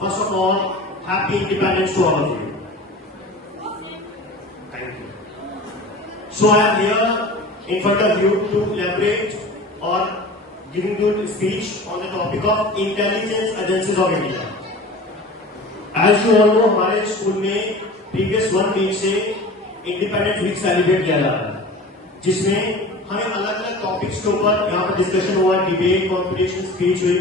First of all, happy independence to all of you. Thank you. So I am here in front of you to elaborate or giving you a speech on the topic of intelligence agencies of India. As you all know, हमारे school में previous 1 week से independence week celebrate किया जा रहा है, जिसमें हमें अलग अलग टॉपिक्स के ऊपर यहाँ पर डिस्कशन हुआ, डिबेट, कॉम्पिटिशन, स्पीच हुई।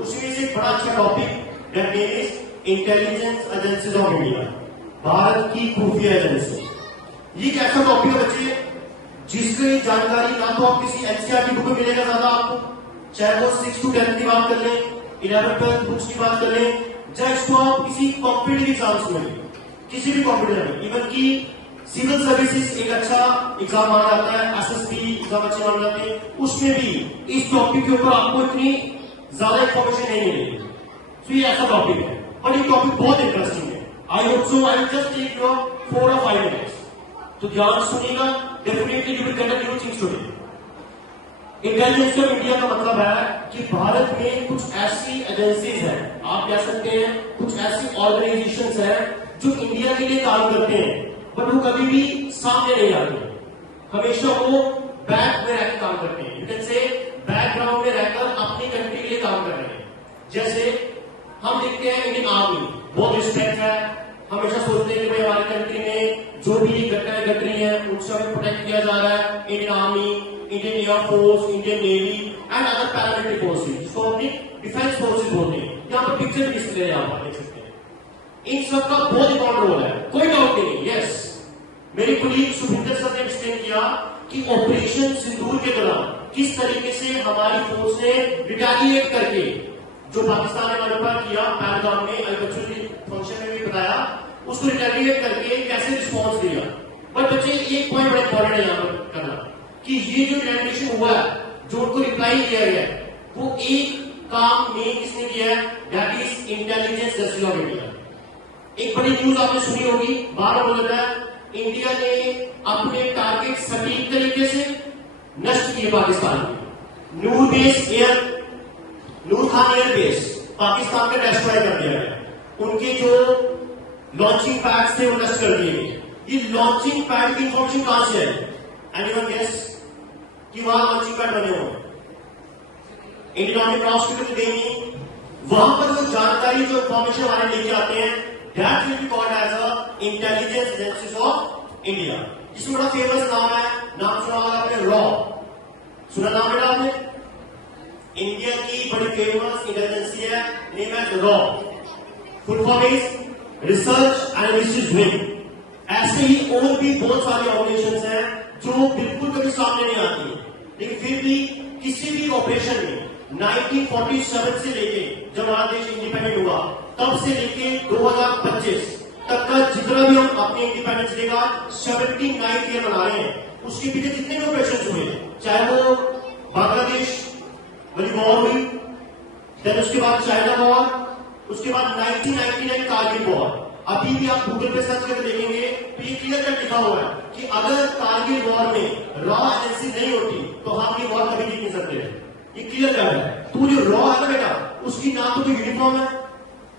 उसमें से एक बड़ा अच्छा topic that name is intelligence agencies of India, Bharat की खुफिया एजेंसी। ये एक ऐसा टॉपिक है बच्चे जिसकी जानकारी ना तो आप किसी एनसीईआरटी बुक में मिलेगा ज्यादा आपको, चाहे वो 6 to 10 की बात कर लें, 11-12 बुक्स की बात कर लें, चाहे इसको आप किसी कॉम्पिटिटिव एग्जाम्स में, किसी भी कॉम्पिटिटिव में, इवन की सिविल सर्विसेज एक अच्छा एग्जाम माना जाता है, एसएसबी एग्जाम अच्छे माने जाते हैं, उसमें भी इस टॉपिक के ऊपर आपको इतनी ज्यादा इंफॉर्मेशन नहीं मिलेगी। तो ये ऐसा टॉपिक है, बट ये टॉपिक बहुत इंटरेस्टिंग है। I hope so I just take your 4 or 5 minutes, तो ध्यान सुनिएगा, definitely you will get a new things today. Intelligence of India का मतलब है कि भारत में कुछ ऐसी एजेंसीज हैं, आप कह सकते हैं कुछ ऐसी ऑर्गेनाइजेशंस हैं जो इंडिया के लिए काम करते हैं, बट वो कभी भी सामने नहीं आते, हमेशा वो बैक में रहकर काम करते हैं। यू कैन से बैकग्राउंड में रहकर अपनी कंट्री के लिए काम कर रहे हैं। जैसे हम देखते हैं इंडियन आर्मी, बहुत रिस्पेक्ट है, हमेशा सोचते हैं कि भाई हमारी कंट्री में जो भी घटनाएं घट रही हैं उनसे हमें प्रोटेक्ट किया जा रहा है। Indian army, Indian air force, Indian navy and other paramilitary forces, जिसको अपनी डिफेंस फोर्सेज बोलते हैं। यहाँ पर पिक्चर भी डिस्प्ले है, यहाँ पर देख सकते हैं। इन सबका बहुत इंपॉर्टेंट रोल है, कोई डाउट नहीं। यस, मेरी कुलीग सुभिंदर सर ने एक्सप्लेन किया कि ऑपरेशन सिंदूर के दौरान किस तरीके से हमारी फोर्स ने रिटेलिएट करके जो पाकिस्तान ने हमारे ऊपर किया, पहलगाम में एनिवर्सरी फंक्शन में भी बताया, उसको रिटेलिएट करके कैसे रिस्पॉन्स दिया। बट बच्चे एक पॉइंट बड़ा इंपॉर्टेंट है यहाँ पर करना कि ये जो रिटेलिएशन हुआ है, जो उनको रिप्लाई किया गया है, वो एक काम में किसने किया है, that is intelligence agency of India. एक बड़ी न्यूज आपने सुनी होगी, बार बोल रहा है इंडिया ने अपने टारगेट सटीक तरीके से नष्ट किए पाकिस्तान के। नूर खान एयर बेस पाकिस्तान में डिस्ट्रॉय कर दिया गया, उनके जो लॉन्चिंग पैड्स थे वो नष्ट कर दिए गए। ये लॉन्चिंग पैड की इंफॉर्मेशन कहां से है? एनीवन गेस कि वहां लॉन्चिंग पैड बने हो? इंडियन आर्मी हॉस्पिटल देंगे, वहां पर जो जानकारी, जो इंफॉर्मेशन हमारे लेके आते हैं, that will be called as a intelligence agencies of India। इसमें बड़ा फेमस नाम है, नाम सुना होगा आपने, रॉ, सुना नाम है आपने? इंडिया की बड़ी फेमस इंटेलिजेंसी है, नेम है raw, full form is research analysis wing. ऐसे ही और भी बहुत सारी ऑर्गेनाइजेशंस हैं जो बिल्कुल कभी सामने नहीं आती, लेकिन फिर भी किसी भी ऑपरेशन में 1947 से लेके जब हमारा देश इंडिपेंडेंट हुआ तब से लेके 2025 तक का जितना भी हम अपने इंडिपेंडेंस डे का 79th ईयर मना रहे हैं, उसके पीछे जितने भी ऑपरेशन हुए, चाहे वो बांग्लादेश वाली वॉर हुई, देन उसके बाद चाइना वॉर, उसके बाद 1999 कारगिल वॉर। अभी भी आप गूगल पे सर्च करके देखेंगे तो ये क्लियर कट लिखा हुआ है कि अगर कारगिल वॉर में रॉ एजेंसी नहीं होती तो हम ये वॉर कभी जीत नहीं सकते। ये क्लियर कट है। तो जो रॉ है ना बेटा, उसकी ना तो कोई यूनिफॉर्म है,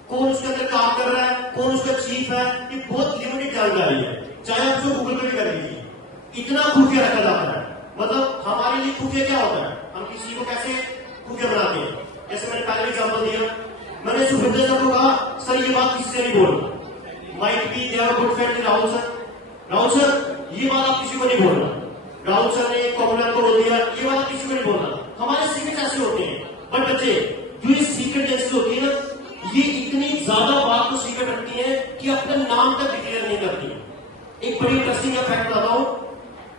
कौन उसके अंदर काम कर रहा है, कौन उसका चीफ है, ये बहुत लिमिटेड जानकारी है, चाहे आप जो गूगल पे भी कर लीजिए। इतना खुफिया रखा जाता है। मतलब हमारे लिए खुफिया क्या होता है, हम किसी को कैसे खुफिया बनाते हैं। जैसे मैंने पहले एग्जाम्पल दिया, मैंने सुभिंदर सर को कहा सर ये बात किसी से नहीं बोलना, might be there good friend Rahul sir ये बात आप किसी को नहीं बोलना। राहुल सर ने कॉमनर को बोल दिया ये बात किसी को नहीं बोलना। हमारे सीक्रेट ऐसे होते हैं, बट बच्चे जो ये सीक्रेट जैसे होती है ना, ये इतनी ज्यादा बात को सीक्रेट रखती है कि अपना नाम तक डिक्लेयर नहीं करती। एक बड़ी इंटरेस्टिंग फैक्ट बताता हूं,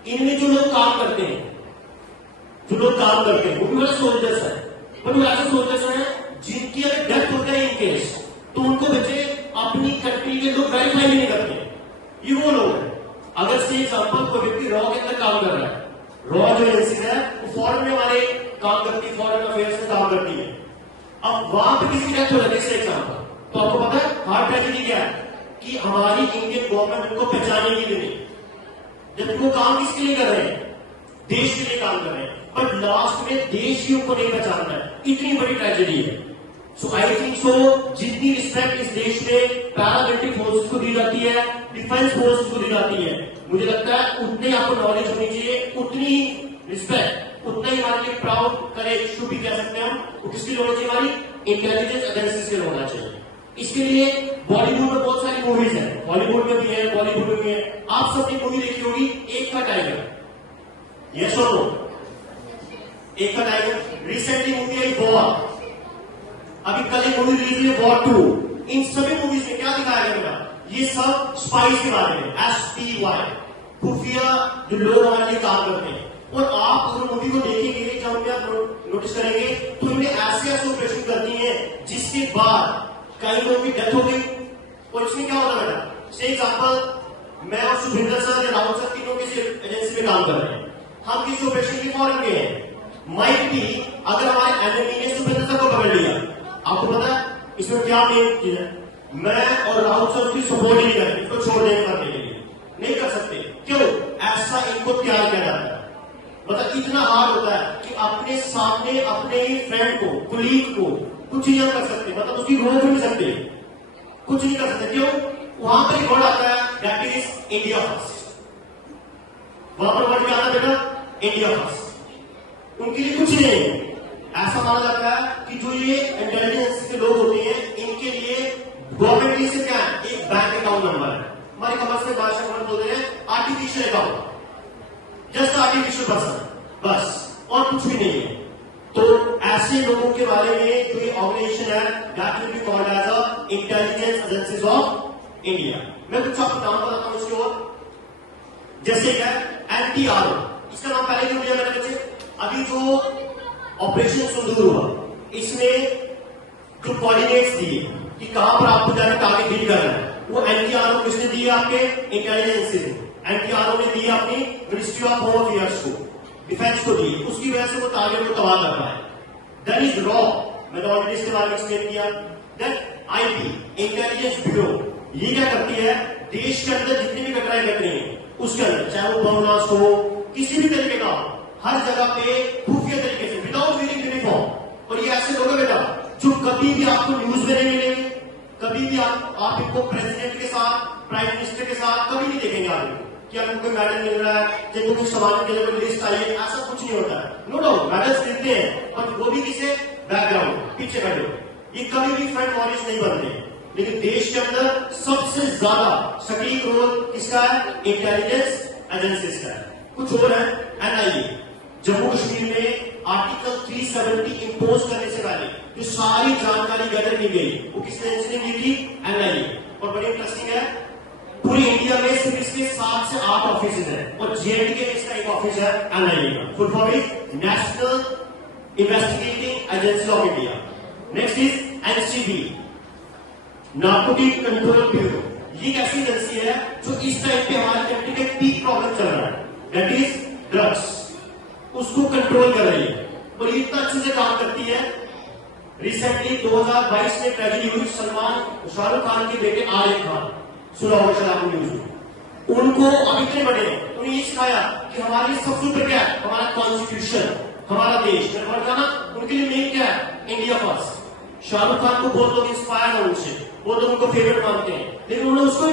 इनमें जो लोग काम करते हैं, वो भी बड़े सोल्जर्स है, बट वो ऐसे सोल्जर्स हैं जिनकी अगर डेथ होता है इन केस, तो उनको बच्चे अपनी कंट्री के लोग वेरीफाई नहीं करते। ये वो लोग हैं। अगर से एग्जाम्पल कोई व्यक्ति रॉ के अंदर काम कर रहा है, रॉ जो एजेंसी है वो फॉरेन में हमारे काम करती है, फॉरेन अफेयर्स में काम करती है। अब वहां पे किसी डेथ हो जाती है एग्जाम्पल, तो आपको पता है हार्ट ट्रेजेडी क्या है कि हमारी इंडियन गवर्नमेंट उनको पहचानेगी भी नहीं, जब वो काम किसके लिए कर रहे हैं, देश के लिए काम कर रहे हैं, बट लास्ट में देश ही उनको नहीं पहचानता है। इतनी बड़ी ट्रेजेडी है। सो आई थिंक सो जितनी रिस्पेक्ट इस देश में पैरामिलिट्री फोर्सेस को दी जाती है, डिफेंस फोर्सेस को दी जाती है, मुझे लगता है उतने आपको नॉलेज होनी चाहिए, उतनी ही रिस्पेक्ट, उतना ही हमारे लिए प्राउड करेज शुड भी कह सकते हैं हम, वो किसके लिए होना चाहिए, हमारी इंटेलिजेंस एजेंसीज के लिए होना चाहिए। इसके लिए बॉलीवुड में बहुत सारी मूवीज है, हॉलीवुड में भी है, बॉलीवुड में भी है। आप सबने मूवी देखी होगी एक का टाइगर, यस और नो? एक का टाइगर रिसेंटली मूवी आई वॉर, अभी कल एक मूवी रिलीज हुई है वॉर 2। इन सभी मूवीज में क्या दिखाया गया बेटा, ये सब स्पाइस के बारे में, SPY, खुफिया जो लोग हमारे लिए काम करते हैं। और आप अगर मूवी को देखेंगे, जब उनमें आप नोटिस करेंगे तो इनमें ऐसे ऐसे ऑपरेशन करती है जिसके बाद कई लोगों की डेथ हो गई। और इसमें क्या होता है बेटा, से एग्जाम्पल मैं और सुभिंदर सर या राहुल सर तीनों किसी एजेंसी में काम कर रहे हैं, हम किसी ऑपरेशन के फॉरन में हैं, माइट भी अगर हमारे एनिमी ने सुभिंदर सर को पकड़ लिया, आपको पता है इसमें क्या मेन चीज है, मैं और राहुल सर उसकी सपोर्ट नहीं करेंगे, इसको छोड़ देंगे करने के लिए, नहीं कर सकते। क्यों? ऐसा इनको तैयार किया जाता है। मतलब इतना हार्ड होता है कि अपने सामने अपने फ्रेंड को, कुलीग को कुछ नहीं कर सकते, मतलब उसकी रोक नहीं सकते, कुछ नहीं कर सकते। क्यों? वहां पर एक वर्ड आता है, दैट इज इंडिया फर्स्ट। वहां पर वर्ड क्या आता है बेटा, इंडिया फर्स्ट। उनके लिए कुछ नहीं है। ऐसा माना जाता है कि जो ये इंटेलिजेंस के लोग होते हैं, इनके लिए गवर्नमेंट की से क्या है, एक बैंक अकाउंट नंबर है, हमारी कमर्स में भाषा में बोलते हैं artificial account, just artificial person, बस, और कुछ भी नहीं है। तो ऐसे लोगों के बारे में जो ये ऑर्गेनाइजेशन है, that will be called as a intelligence agencies of India. मैं कुछ आपको नाम बताता हूं इसके और, जैसे क्या NTRO, इसका नाम पहले क्यों लिया मेरे बच्चे, अभी जो ऑपरेशन सिंदूर हुआ, इसमें जो कोऑर्डिनेट्स दिए कि कहां पर आपको जाकर टारगेट हिट करना है, वो NTRO किसने दिए, आपके इंटेलिजेंस ने। NTRO ने दिए अपनी मिनिस्ट्री ऑफ होम अफेयर्स को, डिफेंस को दी, उसकी वजह से वो टारगेट को तबाह कर पाए। दैट इज रॉ, मैंने ऑलरेडी इसके बारे में एक्सप्लेन किया। देन IP, इंटेलिजेंस ब्यूरो, ये क्या करती है, देश के अंदर जितनी भी घटनाएं घट रही है उसके अंदर, चाहे वो बम ब्लास्ट हो, किसी भी तरीके का, हर जगह पे खुफिया तरीके से, विदाउट वेयरिंग यूनिफॉर्म। और ये ऐसे लोग हैं बेटा जो कभी भी आपको न्यूज में नहीं मिलेंगे, कभी भी आप इनको प्रेसिडेंट के साथ, प्राइम मिनिस्टर के साथ कभी नहीं देखेंगे आप कि आपको कोई मेडल मिल रहा है, जिनको कोई समाज के लिए कोई लिस्ट आई है, ऐसा कुछ नहीं होता है। नो डाउट मेडल्स मिलते हैं, पर वो भी किसे, बैकग्राउंड, पीछे बैठे, ये कभी भी फ्रंट वॉरियर्स नहीं बनते। लेकिन देश के अंदर सबसे ज्यादा सटीक रोल किसका है, इंटेलिजेंस एजेंसीज का है। कुछ और है, NIA, जम्मू कश्मीर में आर्टिकल 370 इंपोज करने से पहले जो सारी जानकारी गैदर की गई, वो किसने एजेंसी ने की थी, NIA। और बड़ी इंटरेस्टिंग है, पूरी इंडिया में सिर्फ इसके 7 से 8 ऑफिस हैं, और JNK में इसका एक ऑफिस है NIA का। Full form is national investigating agency of India. Next is NCB, narcotic control bureau. ये एक ऐसी एजेंसी है जो इस टाइम पे हमारे कंट्री के पीक प्रॉब्लम चल रहा है, दैट इज ड्रग्स, उसको कंट्रोल कर रही है, और ये इतना अच्छे से काम करती है। रिसेंटली 2022 में ट्रेजेडी हुई, शाहरुख खान के बेटे आर्यन खान, सुना होगा शायद आपने न्यूज में, उनको अब इतने बड़े हैं, उन्हें ये सिखाया कि हमारे सबसे ऊपर क्या है, हमारा कॉन्स्टिट्यूशन, हमारा देश, ना उनके लिए मेन क्या है, इंडिया फर्स्ट। शाहरुख खान को बहुत लोग इंस्पायर है उनसे, बहुत लोग उनको फेवरेट मानते हैं, लेकिन उन्होंने उसको